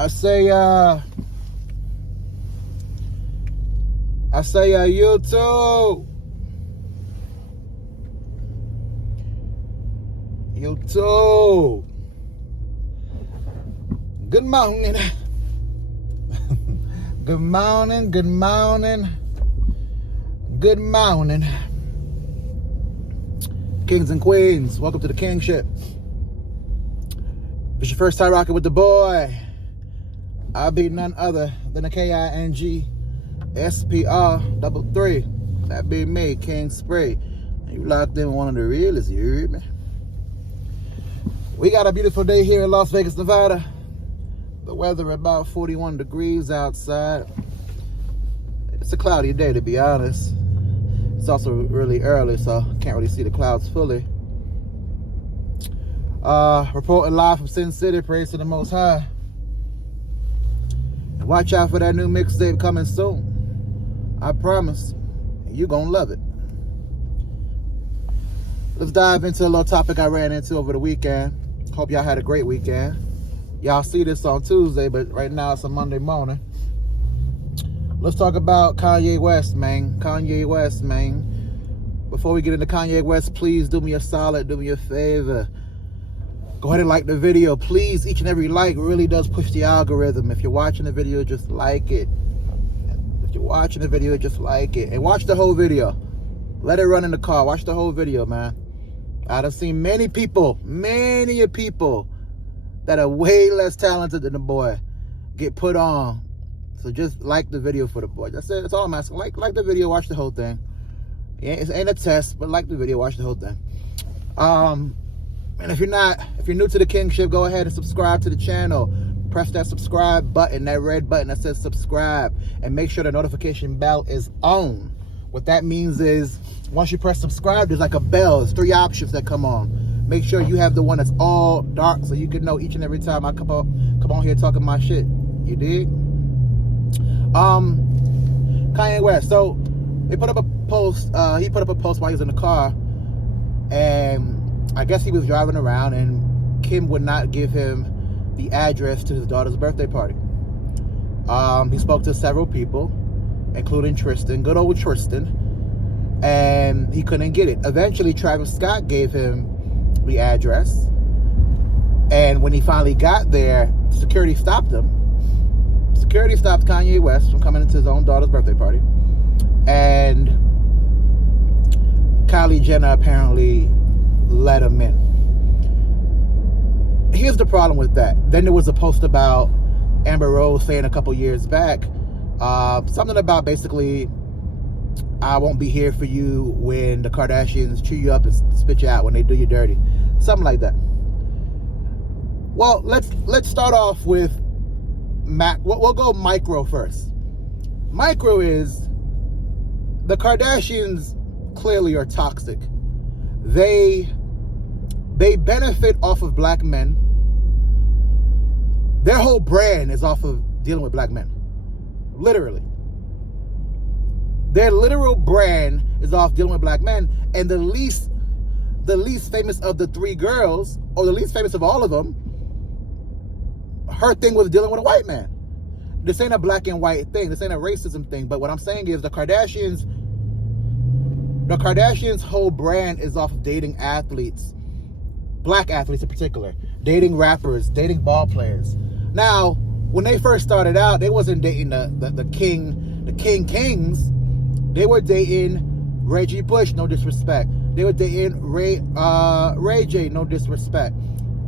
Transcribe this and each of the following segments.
I say YouTube. YouTube. Good morning. Good morning, good morning. Good morning. Kings and queens, welcome to the kingship. If it's your first time rocking with the boy, I'll be none other than the KINGSPR33. That be me, King Spray. And you locked in with one of the realest, you heard me? We got a beautiful day here in Las Vegas, Nevada. The weather about 41 degrees outside. It's a cloudy day, to be honest. It's also really early, so can't really see the clouds fully. Reporting live from Sin City, praise to the Most High. And watch out for that new mixtape coming soon. I promise, you're gonna love it. Let's dive into a little topic I ran into over the weekend. Hope y'all had a great weekend. Y'all see this on Tuesday, but right now it's a Monday morning. Let's talk about Kanye West, man. Kanye West, man. Before we get into Kanye West, please do me a solid, do me a favor. Go ahead and like the video. Please, each and every like really does push the algorithm. If you're watching the video, just like it. If you're watching the video, just like it. And watch the whole video. Let it run in the car. Watch the whole video, man. I done seen many people that are way less talented than the boy get put on. So just like the video for the boy. That's it. That's all I'm asking. Like the video, watch the whole thing. Yeah, it ain't a test, but like the video, watch the whole thing. And if you're new to the kingship, go ahead and subscribe to the channel. Press that subscribe button, that red button that says subscribe, and make sure the notification bell is on. What that means is once you press subscribe, there's like a bell. There's 3 options that come on. Make sure you have the one that's all dark so you can know each and every time I come on here talking my shit. You dig? Kanye West. So they put up a post. He put up a post while he was in the car, and I guess he was driving around, and Kim would not give him the address to his daughter's birthday party. He spoke to several people, including Tristan, good old Tristan, and he couldn't get it. Eventually, Travis Scott gave him the address, and when he finally got there, security stopped him. Security stopped Kanye West from coming into his own daughter's birthday party, and Kylie Jenner apparently let him in. Here's the problem with that. Then there was a post about Amber Rose saying a couple years back, something about basically, I won't be here for you when the Kardashians chew you up and spit you out when they do you dirty. Something like that. Well, let's start off with we'll go micro first. Micro is the Kardashians clearly are toxic. They benefit off of black men. Their whole brand is off of dealing with black men. Literally. Their literal brand is off dealing with black men. And the least famous of the 3 girls, or the least famous of all of them, her thing was dealing with a white man. This ain't a black and white thing. This ain't a racism thing. But what I'm saying is the Kardashians' whole brand is off of dating athletes, black athletes in particular, dating rappers, dating ball players. Now, when they first started out, they wasn't dating the kings. They were dating Reggie Bush, no disrespect. They were dating Ray J, no disrespect.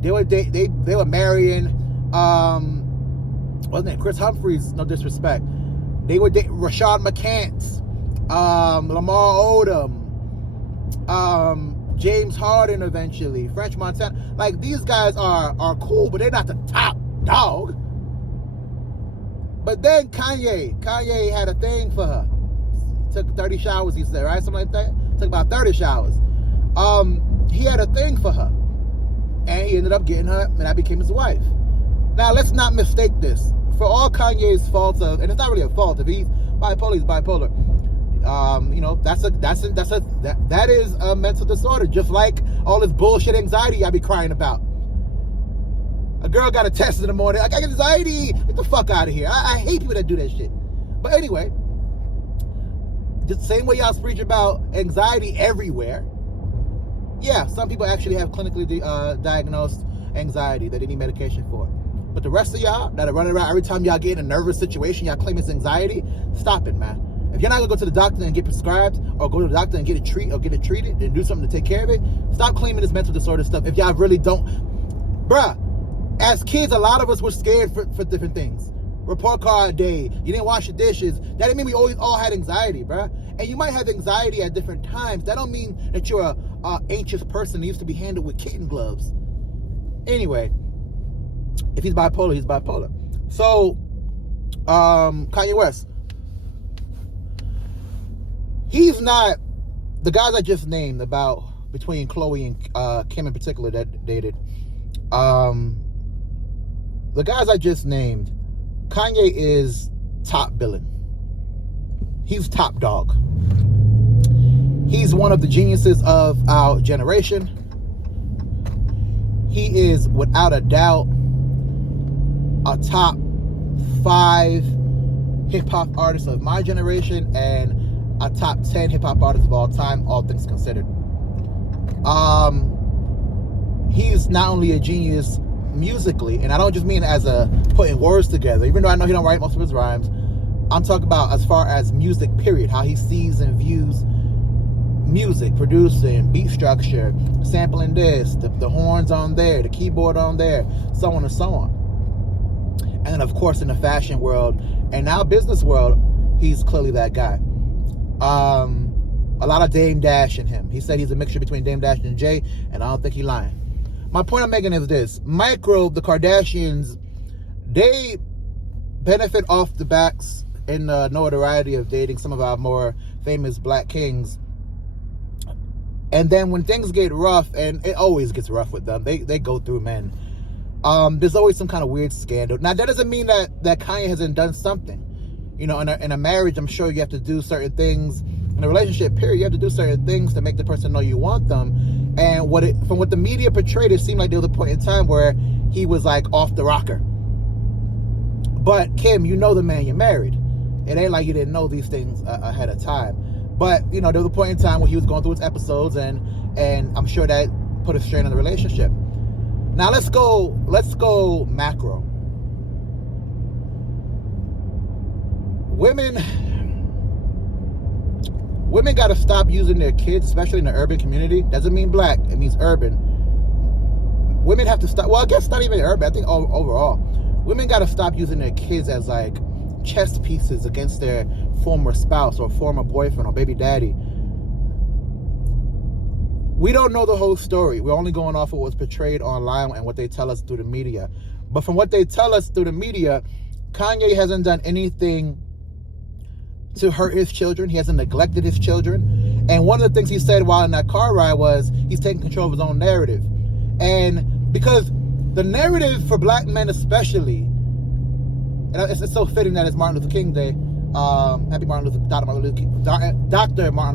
They were marrying wasn't it Chris Humphries, no disrespect. They were dating Rashad McCants, Lamar Odom, James Harden eventually, French Montana. Like, these guys are cool, but they're not the top dog. But then Kanye had a thing for her. Took 30 showers, he said, right? Something like that. Took about 30 showers. He had a thing for her. And he ended up getting her, and that became his wife. Now, let's not mistake this. For all Kanye's faults of, and it's not really a fault, if he's bipolar, he's bipolar. That is a mental disorder, just like all this bullshit anxiety I be crying about. A girl got a test in the morning. I got anxiety. Get the fuck out of here. I hate people that do that shit. But anyway, the same way y'all preach about anxiety everywhere. Yeah, some people actually have clinically diagnosed anxiety that they need medication for. But the rest of y'all that are running around every time y'all get in a nervous situation, y'all claim it's anxiety, stop it, man. If you're not gonna go to the doctor and get prescribed, or go to the doctor and get it treated and do something to take care of it, stop claiming this mental disorder stuff if y'all really don't. Bruh, as kids, a lot of us were scared for different things. Report card day, you didn't wash the dishes. That didn't mean we always all had anxiety, bruh. And you might have anxiety at different times. That don't mean that you're a anxious person that used to be handled with kitten gloves. Anyway, if he's bipolar, he's bipolar. So, Kanye West, he's not, the guys I just named about, between Chloe and Kim in particular that dated, the guys I just named, Kanye is top billing. He's top dog. He's one of the geniuses of our generation. He is, without a doubt, a top 5 hip-hop artist of my generation and a top 10 hip-hop artist of all time, all things considered. He's not only a genius musically, and I don't just mean as a putting words together, even though I know he don't write most of his rhymes. I'm talking about as far as music, period, how he sees and views music, producing, beat structure, sampling this, the horns on there, the keyboard on there, so on and so on. And then, of course, in the fashion world and now business world, he's clearly that guy. A lot of Dame Dash in him. He said he's a mixture between Dame Dash and Jay, and I don't think he's lying. My point I'm making is this. Micro, the Kardashians, they benefit off the backs and notoriety of dating some of our more famous black kings. And then when things get rough, and it always gets rough with them, they go through men. There's always some kind of weird scandal. Now, that doesn't mean that Kanye hasn't done something. You know, in a marriage, I'm sure you have to do certain things. In a relationship, period, you have to do certain things to make the person know you want them. And from what the media portrayed, it seemed like there was a point in time where he was like off the rocker. But Kim, you know the man you married. It ain't like you didn't know these things ahead of time. But, you know, there was a point in time when he was going through his episodes, and I'm sure that put a strain on the relationship. Now let's go macro. Women got to stop using their kids, especially in the urban community. Doesn't mean black, it means urban. Women have to stop, well, I guess not even urban, I think overall. Women got to stop using their kids as like chess pieces against their former spouse or former boyfriend or baby daddy. We don't know the whole story. We're only going off of what's portrayed online and what they tell us through the media. But from what they tell us through the media, Kanye hasn't done anything to hurt his children. He hasn't neglected his children. And one of the things he said while in that car ride was he's taking control of his own narrative. And because the narrative for black men especially, and it's so fitting that it's Martin Luther King Day. Happy Dr. Martin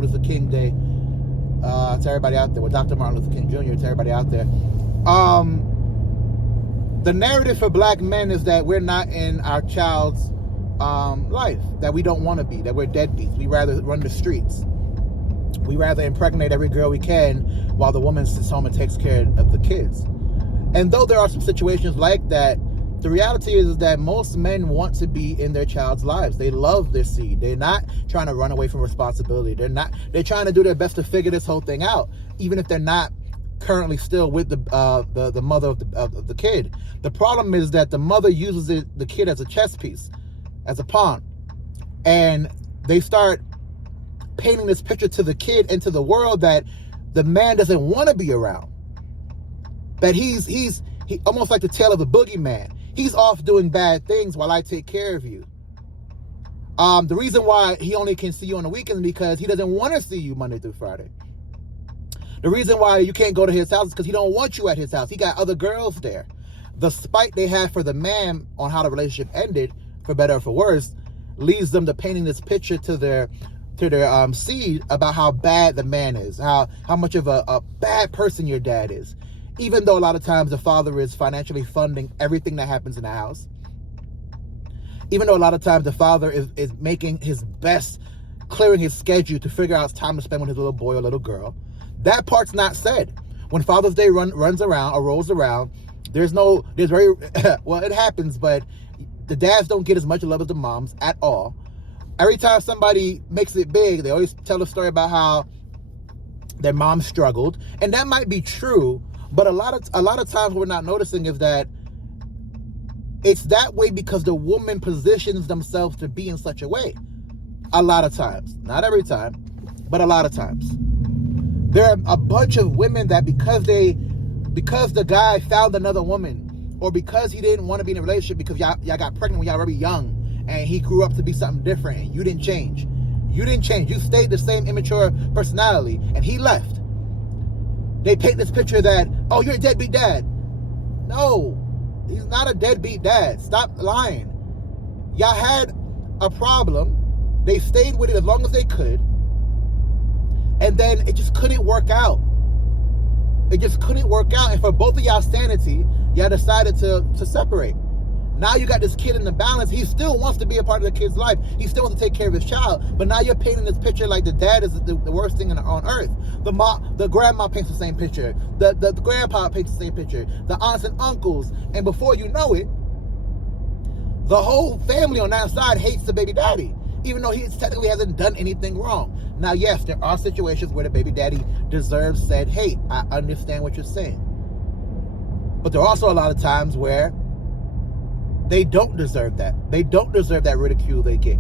Luther King Day to everybody out there. Well, Dr. Martin Luther King Jr. to everybody out there. The narrative for black men is that we're not in our child's life, that we don't want to be, that we're deadbeats. We rather run the streets. We rather impregnate every girl we can while the woman sits home and takes care of the kids. And though there are some situations like that, the reality is that most men want to be in their child's lives. They love their seed. They're not trying to run away from responsibility. They're trying to do their best to figure this whole thing out, even if they're not currently still with the mother of the kid. The problem is that the mother uses the kid as a chess piece, as a pawn, and they start painting this picture to the kid and to the world that the man doesn't want to be around, that he almost like the tale of the boogeyman. He's off doing bad things while I take care of you. The reason why he only can see you on the weekends is because he doesn't want to see you Monday through Friday. The reason why you can't go to his house is because he don't want you at his house. He got other girls there. The spite they have for the man on how the relationship ended, for better or for worse, leads them to painting this picture to their seed about how bad the man is, how much of a bad person your dad is. even though a lot of times the father is financially funding everything that happens in the house. Even though a lot of times the father is making his best, clearing his schedule to figure out time to spend with his little boy or little girl. That part's not said. When Father's Day runs around or rolls around, there's very, well, it happens, but the dads don't get as much love as the moms at all. Every time somebody makes it big, they always tell a story about how their mom struggled. And that might be true, but a lot of times what we're not noticing is that it's that way because the woman positions themselves to be in such a way. A lot of times. Not every time, but a lot of times. There are a bunch of women that because the guy found another woman, or because he didn't want to be in a relationship because y'all got pregnant when y'all were very young and he grew up to be something different and you didn't change. You didn't change. You stayed the same immature personality and he left. They paint this picture that, oh, you're a deadbeat dad. No, he's not a deadbeat dad. Stop lying. Y'all had a problem. They stayed with it as long as they could. And then it just couldn't work out. It just couldn't work out. And for both of y'all's sanity, y'all decided to separate. Now you got this kid in the balance. He still wants to be a part of the kid's life. He still wants to take care of his child. But now you're painting this picture like the dad is the worst thing on earth. The grandma paints the same picture. The grandpa paints the same picture. The aunts and uncles. And before you know it, the whole family on that side hates the baby daddy, even though he technically hasn't done anything wrong. Now, yes, there are situations where the baby daddy deserves said hate. I understand what you're saying. But there are also a lot of times where they don't deserve that. They don't deserve that ridicule they get.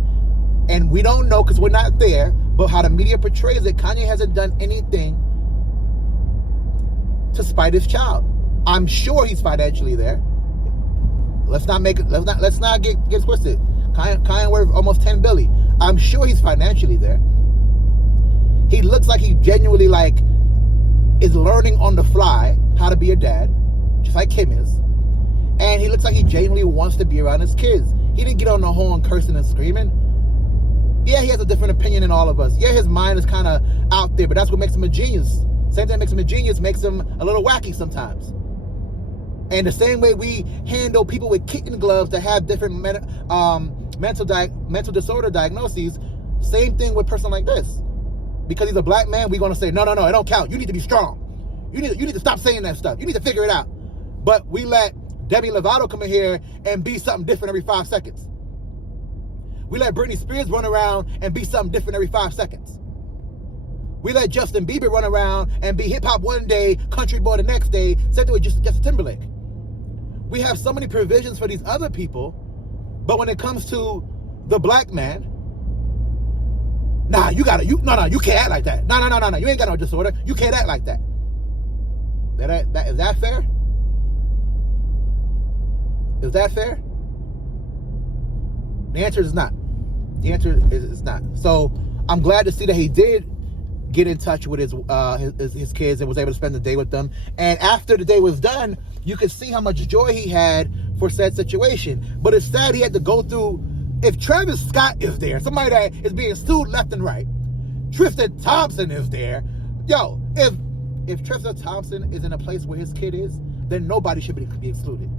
And we don't know because we're not there, but how the media portrays it, Kanye hasn't done anything to spite his child. I'm sure he's financially there. Let's not get twisted. Kanye worth almost $10 billion. I'm sure he's financially there. He looks like he genuinely is learning on the fly how to be a dad, just like Kim is. And he looks like he genuinely wants to be around his kids. He didn't get on the horn cursing and screaming. Yeah, he has a different opinion than all of us. Yeah, his mind is kind of out there, but that's what makes him a genius. Same thing that makes him a genius makes him a little wacky sometimes. And the same way we handle people with kitten gloves that have different mental disorder diagnoses, same thing with a person like this. Because he's a black man, we're going to say, no, it don't count. You need to be strong. You need to stop saying that stuff. You need to figure it out. But we let Demi Lovato come in here and be something different every 5 seconds. We let Britney Spears run around and be something different every 5 seconds. We let Justin Bieber run around and be hip-hop one day, country boy the next day, same thing with Justin Timberlake. We have so many provisions for these other people, but when it comes to the black man, you can't act like that. No, you ain't got no disorder. You can't act like that. Is that fair? Is that fair? The answer is not. The answer is not. So I'm glad to see that he did get in touch with his kids and was able to spend the day with them. And after the day was done, you could see how much joy he had for said situation. But it's sad he had to go through. If Travis Scott is there, somebody that is being sued left and right, Tristan Thompson is there. Yo, if Tristan Thompson is in a place where his kid is, then nobody should be excluded.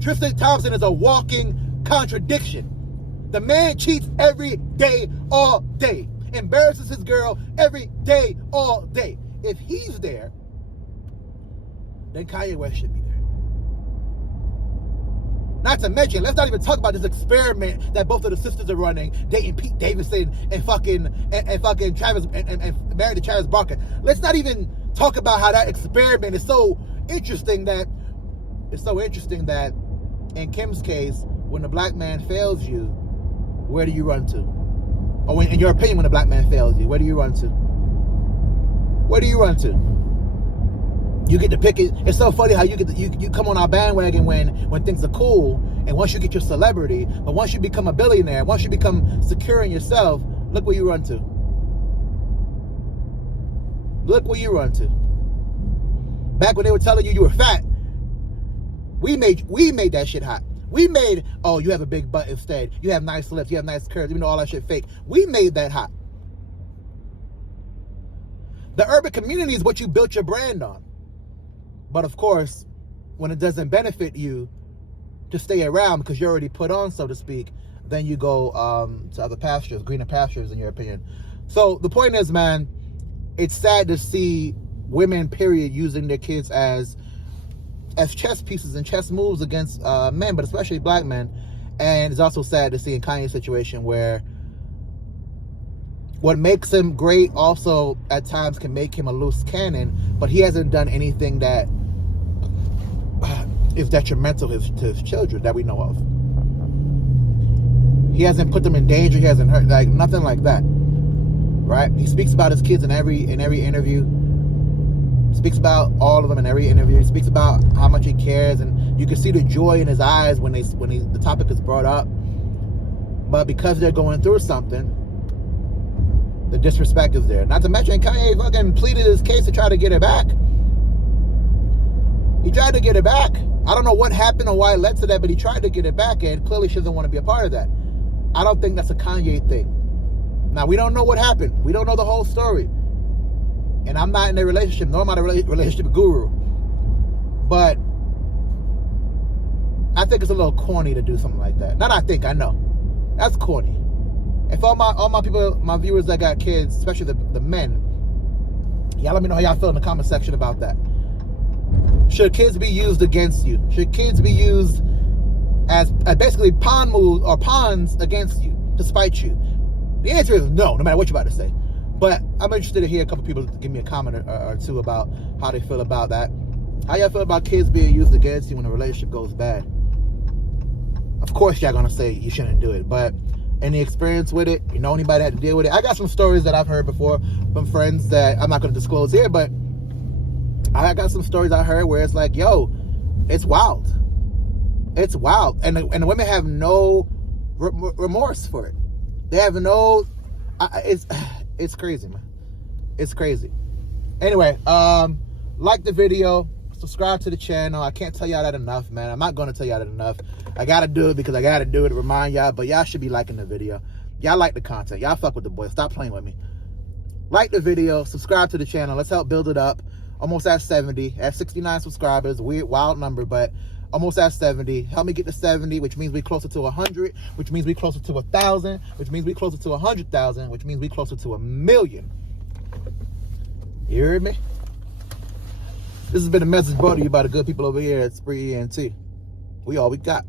Tristan Thompson is a walking contradiction. The man cheats every day, all day. Embarrasses his girl every day, all day. If he's there, then Kanye West should be there. Not to mention, let's not even talk about this experiment that both of the sisters are running, dating Pete Davidson and fucking Travis and married to Travis Barker. Let's not even talk about how that experiment is so interesting that in Kim's case, when a black man fails you, where do you run to? Or in your opinion, when a black man fails you, where do you run to? Where do you run to? You get to pick it. It's so funny how you come on our bandwagon when things are cool, and once you get your celebrity, but once you become a billionaire, once you become secure in yourself, look where you run to. Look where you run to. Back when they were telling you were fat, we made that shit hot. We made, oh, you have a big butt instead. You have nice lips. You have nice curves. Even though all that shit fake. We made that hot. The urban community is what you built your brand on. But of course, when it doesn't benefit you to stay around because you're already put on, so to speak, then you go to other pastures, greener pastures, in your opinion. So the point is, man, it's sad to see women, period, using their kids as chess pieces and chess moves against men, but especially black men. And it's also sad to see in Kanye's situation where what makes him great also at times can make him a loose cannon, but he hasn't done anything that is detrimental to his children that we know of. He hasn't put them in danger. He hasn't hurt, like nothing like that, right? He speaks about his kids in every interview. Speaks about all of them in every interview. He speaks about how much he cares, and you can see the joy in his eyes when the topic is brought up. But because they're going through something, the disrespect is there. Not to mention, Kanye fucking pleaded his case to try to get it back. He tried to get it back. I don't know what happened or why it led to that, but he tried to get it back, and clearly she doesn't want to be a part of that. I don't think that's a Kanye thing. Now, we don't know what happened. We don't know the whole story. And I'm not in a relationship, nor am I a relationship guru. But I think it's a little corny to do something like that. Not I think, I know. That's corny. If all my people, my viewers that got kids, especially the men, y'all let me know how y'all feel in the comment section about that. Should kids be used against you? Should kids be used as basically pawn moves or pawns against you to spite you? The answer is no matter what you're about to say. But I'm interested to hear a couple people give me a comment or two about how they feel about that. How y'all feel about kids being used against you when a relationship goes bad? Of course y'all gonna say you shouldn't do it, but any experience with it? You know anybody that had to deal with it? I got some stories that I've heard before from friends that I'm not gonna disclose here, but I got some stories I heard where it's like, yo, it's wild. It's wild. And the women have no remorse for it. They have no... It's crazy, man. It's crazy. Anyway, like the video. Subscribe to the channel. I can't tell y'all that enough, man. I'm not going to tell y'all that enough. I got to do it because I got to do it to remind y'all. But y'all should be liking the video. Y'all like the content. Y'all fuck with the boy. Stop playing with me. Like the video. Subscribe to the channel. Let's help build it up. Almost at 70. At 69 subscribers. Weird, wild number, but almost at 70. Help me get to 70, which means we're closer to 100, which means we're closer to 1,000, which means we're closer to 100,000, which means we're closer to 1 million. You heard me? This has been a message brought to you by the good people over here at Spree ENT. We all we got.